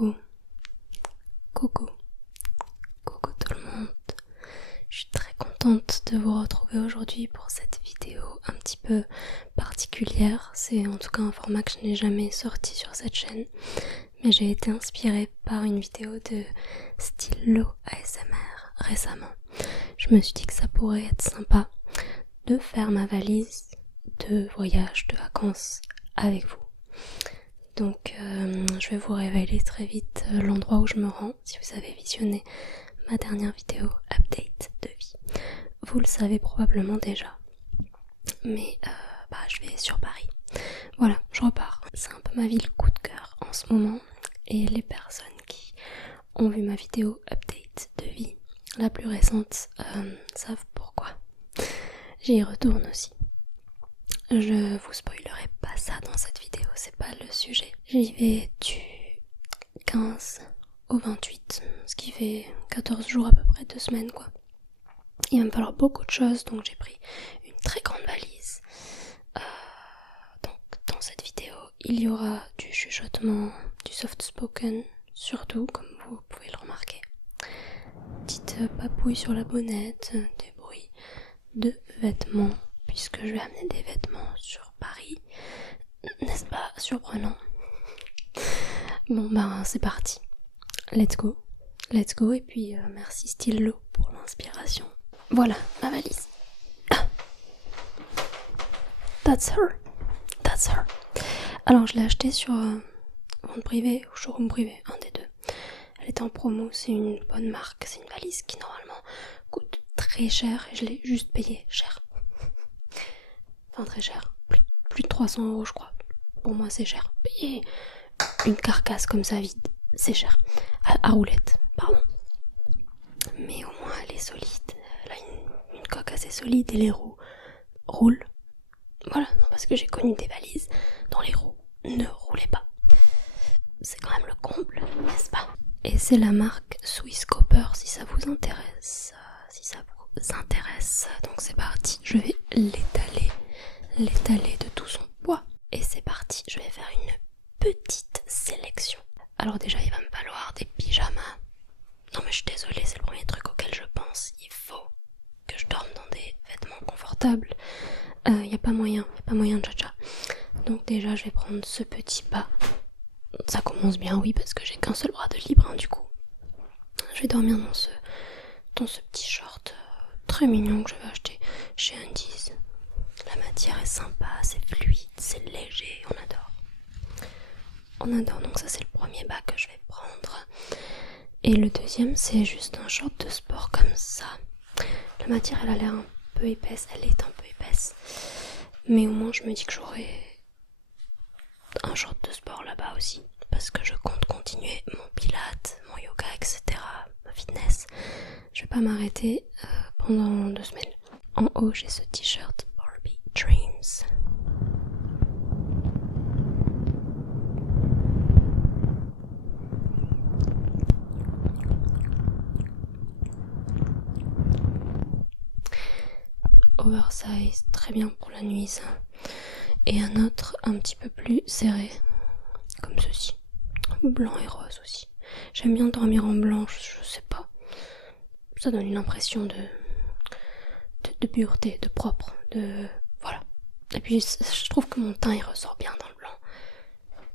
Coucou, coucou, coucou tout le monde. Je suis très contente de vous retrouver aujourd'hui pour cette vidéo un petit peu particulière. C'est en tout cas un format que je n'ai jamais sorti sur cette chaîne, mais j'ai été inspirée par une vidéo de Stylo ASMR récemment. Je me suis dit que ça pourrait être sympa de faire ma valise de voyage, de vacances avec vous. Donc je vais vous révéler très vite l'endroit où je me rends si vous avez visionné ma dernière vidéo update de vie. Vous le savez probablement déjà, mais je vais sur Paris. Voilà, je repars. C'est un peu ma ville coup de cœur en ce moment, et les personnes qui ont vu ma vidéo update de vie, la plus récente, savent pourquoi. J'y retourne aussi. Je vous spoilerai pas ça dans cette vidéo, c'est pas le sujet. J'y vais du 15 au 28, ce qui fait 14 jours à peu près, 2 semaines quoi. Il va me falloir beaucoup de choses, donc j'ai pris une très grande valise. Donc dans cette vidéo, il y aura du chuchotement, du soft spoken, surtout comme vous pouvez le remarquer. Petite papouille sur la bonnette, des bruits de vêtements, puisque je vais amener des vêtements sur Paris. N'est-ce pas surprenant? Bon c'est parti. Let's go, et puis merci Stylo pour l'inspiration. Voilà ma valise. That's her. Alors je l'ai achetée sur vente privée ou showroom privé, un des deux. Elle était en promo, c'est une bonne marque, c'est une valise qui normalement coûte très cher et je l'ai juste payée cher. Enfin très cher, plus de 300 € je crois. Pour moi c'est cher. Payer une carcasse comme ça vide, c'est cher. À roulette, pardon. Mais au moins elle est solide. Elle a une coque assez solide et les roues roulent. Voilà, non, parce que j'ai connu des valises dont les roues ne roulaient pas. C'est quand même le comble, n'est-ce pas? Et c'est la marque Swiss Copper si ça vous intéresse. Donc c'est parti, je vais l'étaler de tout son poids. Et c'est parti, je vais faire une petite sélection. Alors déjà il va me falloir des pyjamas. Non mais je suis désolée, c'est le premier truc auquel je pense. Il faut que je dorme dans des vêtements confortables. Y a pas moyen de chacha. Donc déjà je vais prendre ce petit bas. Ça commence bien, oui, parce que j'ai qu'un seul bras de libre, du coup. Je vais dormir dans ce petit short très mignon que je vais acheter chez Undies. La matière est sympa, c'est fluide, c'est léger, on adore, donc ça c'est le premier bas que je vais prendre. Et le deuxième c'est juste un short de sport comme ça. La matière elle a l'air un peu épaisse, elle est un peu épaisse. Mais au moins je me dis que j'aurai un short de sport là-bas aussi. Parce que je compte continuer mon pilates, mon yoga, etc. Ma fitness. Je vais pas m'arrêter pendant 2 semaines. En haut j'ai ce t-shirt Barbie Dreams. Oversize, très bien pour la nuit ça. Et un autre un petit peu plus serré, comme ceci. Blanc et rose aussi. J'aime bien dormir en blanc, je sais pas. Ça donne une impression de pureté, de propre, voilà. Et puis je trouve que mon teint il ressort bien dans le blanc.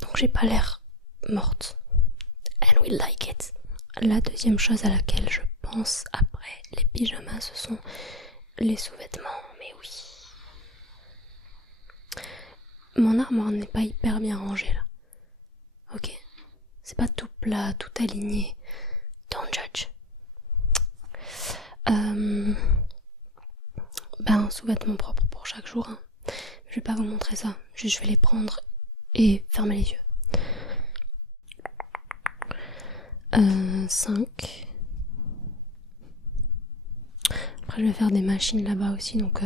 Donc j'ai pas l'air morte. And we like it. La deuxième chose à laquelle je pense après les pyjamas, ce sont les sous-vêtements. Mais oui. Mon armoire n'est pas hyper bien rangée là. Ok. C'est pas tout plat, tout aligné. Don't judge. Un sous-vêtement propre pour chaque jour. Je vais pas vous montrer ça. Juste je vais les prendre et fermer les yeux. 5. Après je vais faire des machines là-bas aussi, donc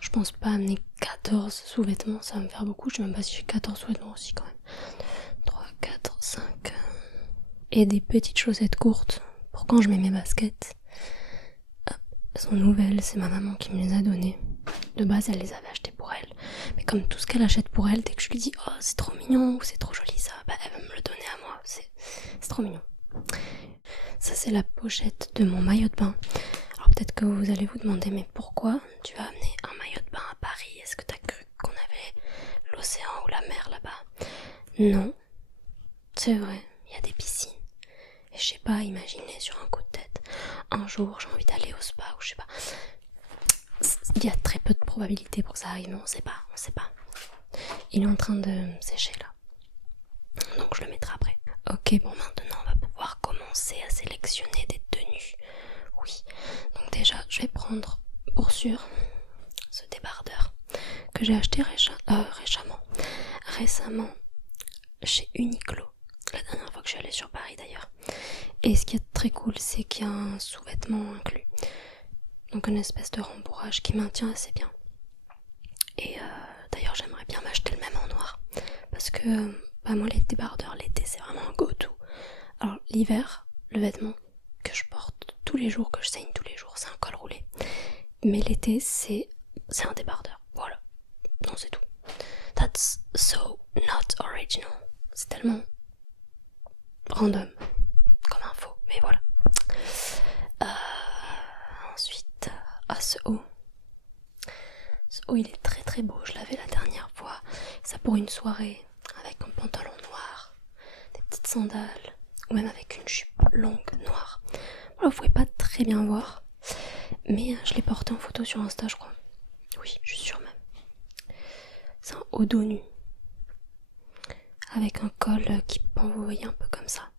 je pense pas amener 14 sous-vêtements, ça va me faire beaucoup. Je sais même pas si j'ai 14 sous-vêtements aussi quand même. 3, 4, 5. Et des petites chaussettes courtes pour quand je mets mes baskets. Elles sont nouvelles, c'est ma maman qui me les a données. De base elle les avait achetées pour elle, mais comme tout ce qu'elle achète pour elle, dès que je lui dis oh c'est trop mignon ou c'est trop joli ça, elle va me le donner à moi. C'est trop mignon. Ça c'est la pochette de mon maillot de bain. Alors peut-être que vous allez vous demander, mais pourquoi tu as amené un maillot de bain à Paris? Est-ce que t'as cru qu'on avait l'océan ou la mer là-bas? Non, c'est vrai, il y a des piscines. Et je sais pas, imaginez sur un coup de tête, un jour j'ai envie d'aller au spa ou je sais pas. Il y a très peu de probabilités pour que ça arrive, mais on sait pas. Il est en train de sécher là. Donc je le mettrai après. Ok, bon maintenant on va pouvoir commencer à sélectionner des tenues. Oui, donc déjà je vais prendre pour sûr ce débardeur que j'ai acheté récemment chez Uniqlo. La dernière fois que je suis allée sur Paris d'ailleurs. Et ce qui est très cool, c'est qu'il y a un sous-vêtement inclus. Donc une espèce de rembourrage qui maintient assez bien. Et d'ailleurs j'aimerais bien m'acheter le même en noir. Parce que moi les débardeurs l'été c'est vraiment un go-to. Alors l'hiver, le vêtement que je porte tous les jours, que je saigne tous les jours, c'est un col roulé. Mais l'été c'est un débardeur. Voilà. Non, c'est tout. That's so not original. C'est tellement random comme info, mais voilà. Ensuite, ce haut. Ce haut, il est très très beau. Je l'avais la dernière fois. Ça pour une soirée avec un pantalon noir, des petites sandales, ou même avec une jupe longue noire. Voilà, vous pouvez pas très bien voir, mais je l'ai porté en photo sur Insta, je crois. Oui, je suis sûre même. C'est un haut dos nu avec un col qui pend, vous voyez, un peu comme ça.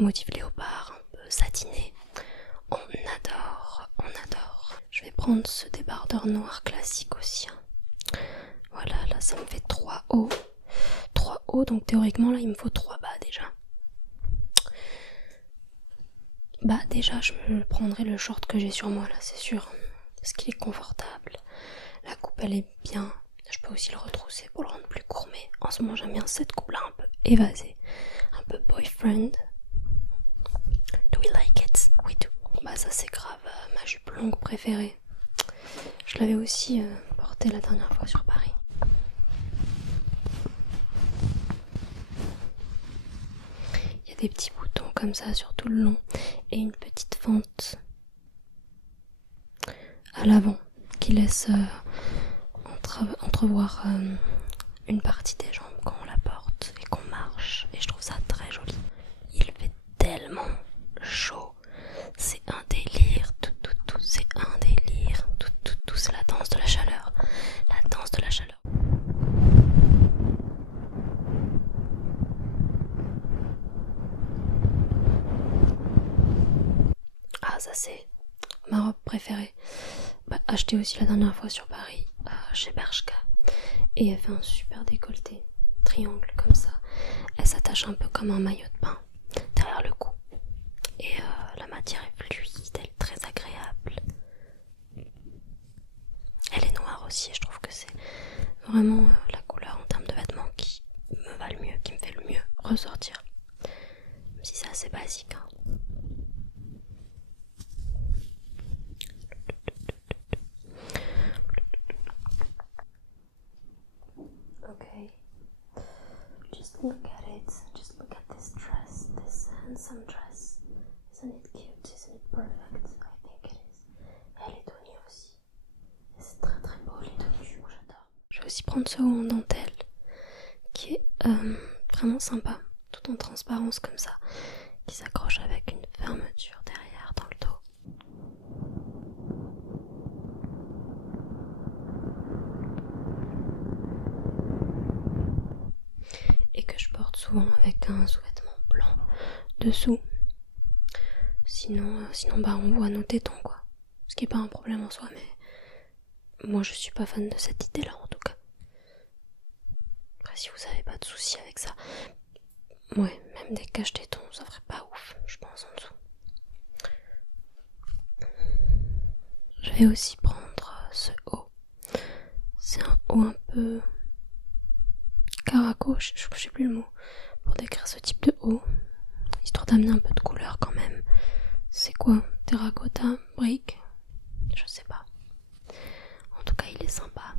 Motif léopard, un peu satiné. On adore. Je vais prendre ce débardeur noir classique aussi. Voilà, là ça me fait 3 hauts. 3 hauts, donc théoriquement là il me faut 3 bas déjà. Déjà je me prendrai le short que j'ai sur moi là, c'est sûr. Parce qu'il est confortable. La coupe elle est bien. Je peux aussi le retrousser pour le rendre plus court, mais en ce moment j'aime bien cette coupe là un peu évasée. Un peu boyfriend. Do we like it? We do. Ça c'est grave ma jupe longue préférée. Je l'avais aussi portée la dernière fois sur Paris. Il y a des petits boutons comme ça sur tout le long et une petite fente à l'avant qui laisse entrevoir une partie des jambes quand on la porte et qu'on marche, et je trouve ça très joli. Il fait tellement chaud, c'est un délire, tout, c'est un délire, tout, c'est la danse de la chaleur, ça c'est ma robe préférée, achetée aussi la dernière fois sur Paris, chez Bershka, et elle fait un super décolleté, triangle comme ça, elle s'attache un peu comme un maillot de bain derrière le cou, et la matière est fluide, elle est très agréable. Elle est noire aussi et je trouve que c'est vraiment la couleur en termes de vêtements qui me va le mieux, qui me fait le mieux ressortir, même si c'est assez basique. Okay, just look at it, just look at this dress, this handsome dress. Isn't it cute? Isn't it perfect? I think it is. Elle est dos nu aussi. Et c'est très très beau les tenues, moi j'adore. Je vais aussi prendre ce haut en dentelle qui est vraiment sympa, tout en transparence comme ça, qui s'accroche avec une fermeture derrière dans le dos. Et que je porte souvent avec un sous-vêtement blanc dessous. Sinon on voit nos tétons quoi. Ce qui est pas un problème en soi, mais moi je suis pas fan de cette idée là en tout cas. Après si vous avez pas de soucis avec ça, ouais, même des caches tétons ça ferait pas ouf je pense en dessous. Je vais aussi prendre ce haut. C'est un haut un peu caraco, je sais plus le mot pour décrire ce type de haut, histoire d'amener un peu de couleur quand même. C'est quoi? Terracotta? Brique? Je sais pas. En tout cas il est sympa.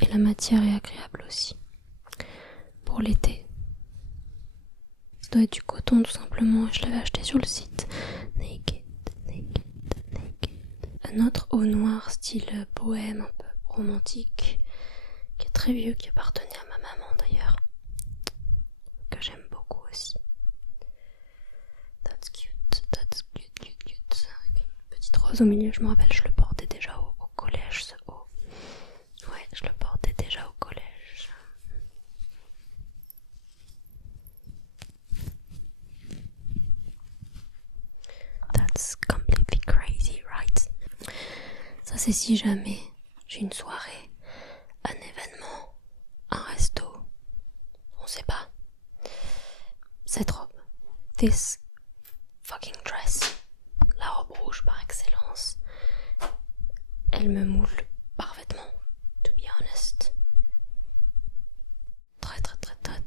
Et la matière est agréable aussi. Pour l'été, doit être du coton tout simplement. Je l'avais acheté sur le site. Naked. Un autre haut noir style bohème, un peu romantique, qui est très vieux, qui appartenait à ma maman d'ailleurs, que j'aime beaucoup aussi. That's cute. Avec une petite rose au milieu, je me rappelle, je le portais déjà au collège, ce haut. Ouais, je le portais déjà au collège. That's completely crazy, right? Ça c'est si jamais j'ai une soirée, un événement, un resto, on sait pas. Cette robe, this fucking dress, la robe rouge par excellence, elle me moule parfaitement, to be honest.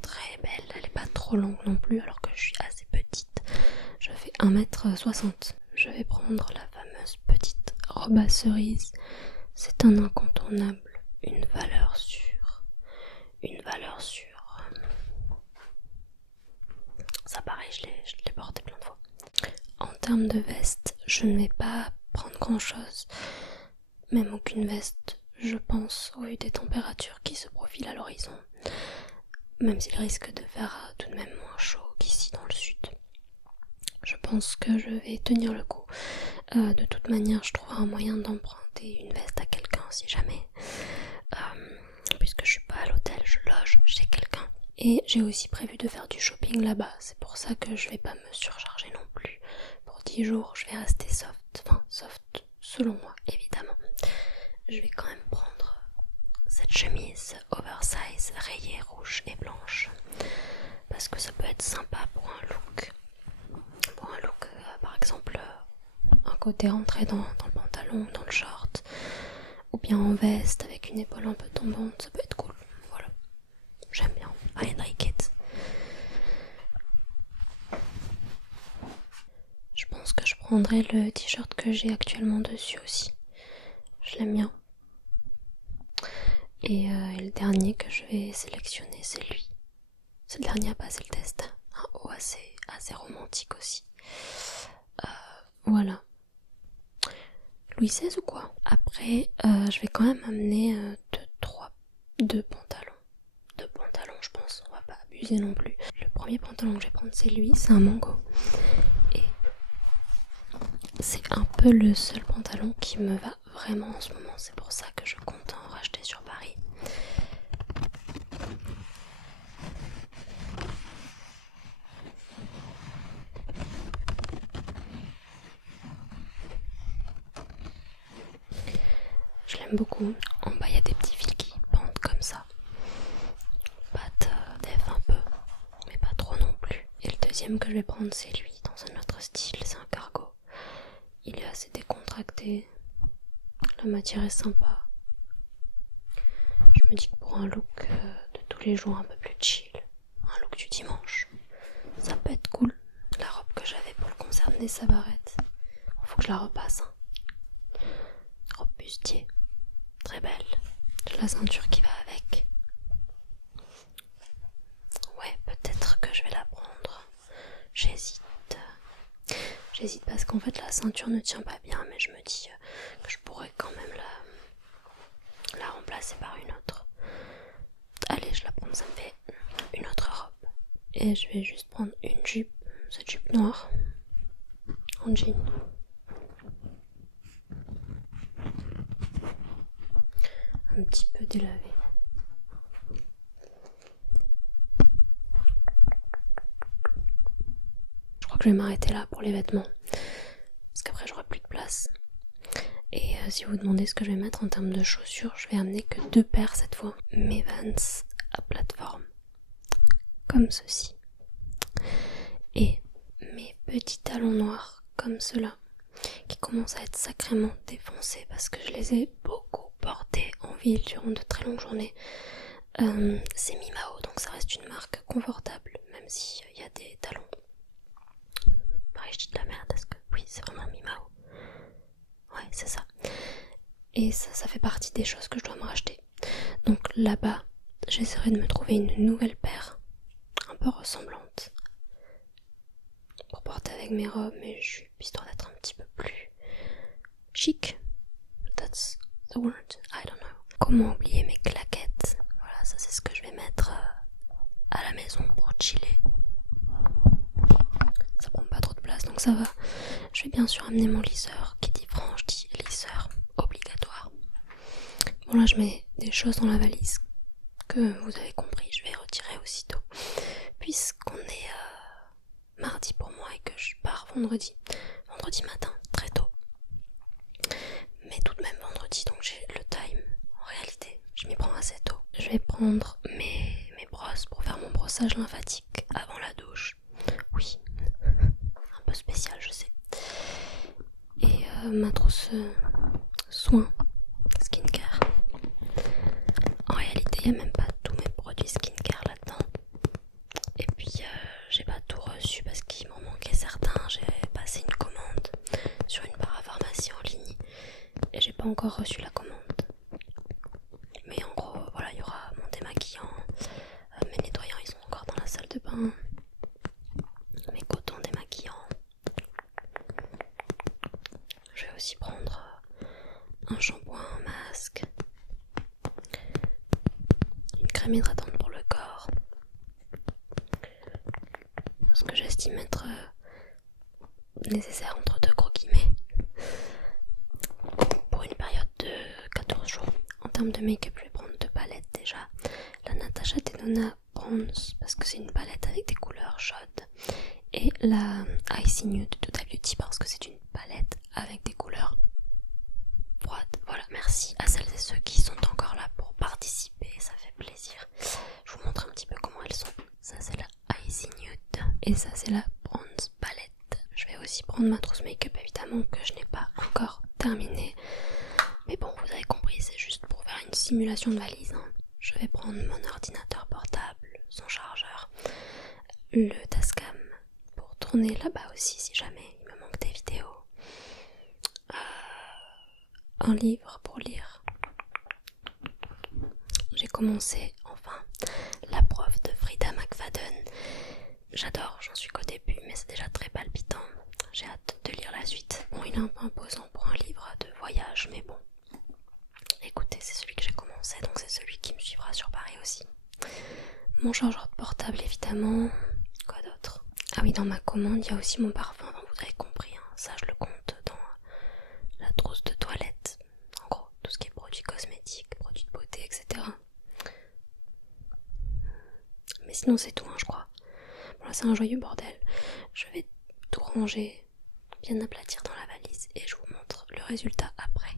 Très belle, elle est pas trop longue non plus alors que je suis assez petite. Je fais 1m60. Je vais prendre la fameuse petite robe à cerise. C'est un incontournable, une valeur sûre. Ça pareil, je l'ai porté plein de fois. En termes de veste, je ne vais pas prendre grand chose. Même aucune veste, je pense, au vu des températures qui se profilent à l'horizon. Même s'il risque de faire tout de même moins chaud qu'ici dans le sud. Je pense que je vais tenir le coup. De toute manière, je trouverai un moyen d'emprunter une veste à quelqu'un si jamais. Puisque je suis pas à l'hôtel, je loge chez quelqu'un. Et j'ai aussi prévu de faire du shopping là-bas. C'est pour ça que je vais pas me surcharger non plus. Pour 10 jours, je vais rester soft. Enfin, soft selon moi, évidemment. Je vais quand même prendre cette chemise oversize rayée rouge et blanche. Parce que ça peut être sympa pour un look. Par exemple, un côté rentré dans le pantalon, dans le short. Ou bien en veste avec une épaule un peu tombante, ça peut être cool. Voilà. J'aime bien. I like it. Je pense que je prendrai le t-shirt que j'ai actuellement dessus aussi. Je l'aime bien. Et le dernier que je vais sélectionner, c'est lui. C'est le dernier à passer le test. Un haut assez romantique aussi. Voilà. Louis XVI ou quoi? Après, je vais quand même amener deux pantalons. Deux pantalons, je pense. On va pas abuser non plus. Le premier pantalon que je vais prendre, c'est lui. C'est un mango. Et c'est un peu le seul pantalon qui me va vraiment en ce moment. C'est pour ça que je compte en racheter sur Paris. Je l'aime beaucoup. En bas, il y a des petits fils qui pendent comme ça. Patte d'Ève un peu, mais pas trop non plus. Et le deuxième que je vais prendre, c'est lui, dans un autre style. C'est un cargo. Il est assez décontracté. La matière est sympa. Je me dis que pour un look de tous les jours un peu plus chill, un look du dimanche, ça peut être cool. La robe que j'avais pour le concert des Sabarettes, faut que je la repasse. Robe bustier, très belle. J'ai la ceinture qui va avec. Ouais, peut-être que je vais la prendre. J'hésite parce qu'en fait la ceinture ne tient pas bien, mais je me dis que je pourrais quand même la remplacer par une autre. Allez, je la prends, ça me fait une autre robe. Et je vais juste prendre une jupe, cette jupe noire, en jean. Un petit peu délavée. Je crois que je vais m'arrêter là pour les vêtements. Parce qu'après j'aurai plus de place. Et si vous demandez ce que je vais mettre en termes de chaussures, je vais amener que 2 paires cette fois. Mes Vans à plateforme. Comme ceci. Et mes petits talons noirs comme ceux-là. Qui commencent à être sacrément défoncés parce que je les ai beaucoup portés en ville durant de très longues journées. C'est Mimao, donc ça reste une marque confortable, même s'il y a des talons. Pareil, je dis de la merde, est-ce que... Oui, c'est vraiment Mimao. Ouais, c'est ça. Et ça fait partie des choses que je dois me racheter. Donc là-bas, j'essaierai de me trouver une nouvelle paire, un peu ressemblante. pour porter avec mes robes, mais histoire d'être un petit peu plus chic. That's the word, I don't know. Comment oublier mes claquettes? Voilà, ça c'est ce que je vais mettre à la maison pour chiller. Ça prend pas trop de place donc ça va. Je vais bien sûr amener mon lisseur. Qui dit frange dit lisseur obligatoire. Bon là je mets des choses dans la valise que vous avez compris, je vais retirer aussitôt. Puisqu'on est mardi pour moi et que je pars vendredi matin, très tôt. Mais tout de même vendredi, donc j'ai le time. En réalité, je m'y prends assez tôt. Je vais prendre mes brosses pour faire mon brossage lymphatique avant la douche. Oui, un peu spécial, je sais. Et ma trousse soins, skincare. En réalité, il n'y a même pas tous mes produits skincare là-dedans. Et puis, j'ai pas tout reçu parce qu'il m'en manquait certains. J'ai passé une commande sur une parapharmacie en ligne et j'ai pas encore reçu la commande. Mais en gros, voilà, il y aura mon démaquillant, mes nettoyants, ils sont encore dans la salle de bain, mes cotons démaquillants. Je vais aussi prendre un shampoing, un masque, une crème hydratante pour le corps, ce que j'estime être nécessaire entre deux gros guillemets pour une période de 14 jours. En termes de make-up, je vais prendre 2 palettes déjà. La Natasha Denona Bronze parce que c'est une palette avec des couleurs chaudes, et la Icy Nude de Huda Beauty parce que c'est une palette avec des couleurs froides. Voilà, merci à celles et ceux qui sont encore là pour participer, ça fait plaisir. Je vous montre un petit peu comment elles sont. Ça c'est la Icy Nude et ça c'est la Bronze palette. Je vais aussi prendre ma trousse make-up évidemment que je n'ai pas encore terminée. Mais bon, vous avez compris, c'est juste pour faire une simulation de valise. Hein. Je vais prendre mon ordinateur portable, son chargeur, le Tascam pour tourner là-bas aussi si jamais il me manque des vidéos. Un livre pour lire. J'ai commencé enfin La prof de Frida McFadden. J'adore, j'en suis qu'au début, mais c'est déjà très palpitant. J'ai hâte de lire la suite. Bon, il est un peu imposant pour un livre de voyage, mais bon. Écoutez, c'est celui que j'ai commencé, donc c'est celui qui me suivra sur Paris aussi. Mon chargeur portable, évidemment. Quoi d'autre? Ah oui, dans ma commande, il y a aussi mon parfum, donc vous avez compris, hein. Ça je le compte dans la trousse de toilette. En gros, tout ce qui est produits cosmétiques, produits de beauté, etc. Mais sinon c'est tout, hein, je crois. Bon là c'est un joyeux bordel. Je vais tout ranger, bien aplatir dans la valise et je vous montre le résultat après.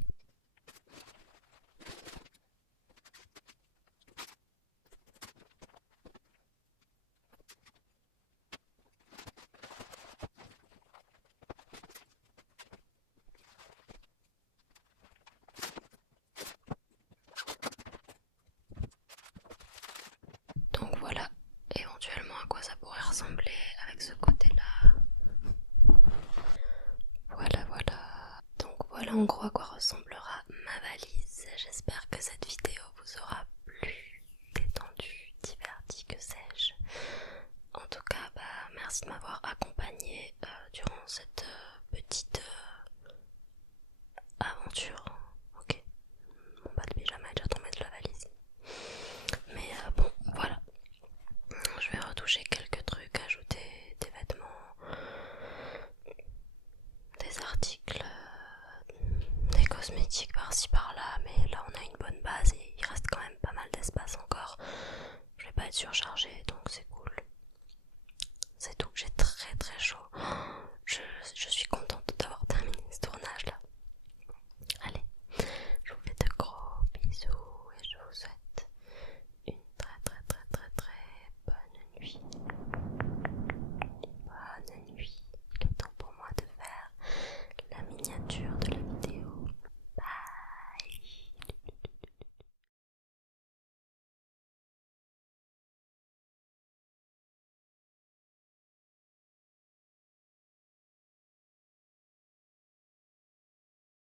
Donc voilà éventuellement à quoi ça pourrait ressembler avec ce côté-là. Voilà. Donc voilà en gros à quoi ressemblera ma valise. J'espère que cette vidéo vous aura plu, détendu, diverti, que sais-je. En tout cas, merci de m'avoir accompagné durant cette petite aventure. Ok, mon bas de pyjama est déjà tombé de la valise. Mais bon, voilà. Je vais retoucher quelques trucs, ajouter des vêtements, des articles, des cosmétiques par-ci par-là. Mais là, on a une bonne base et il reste quand même pas mal d'espace encore. Je vais pas être surchargée, donc c'est cool. C'est tout, j'ai très très chaud. Je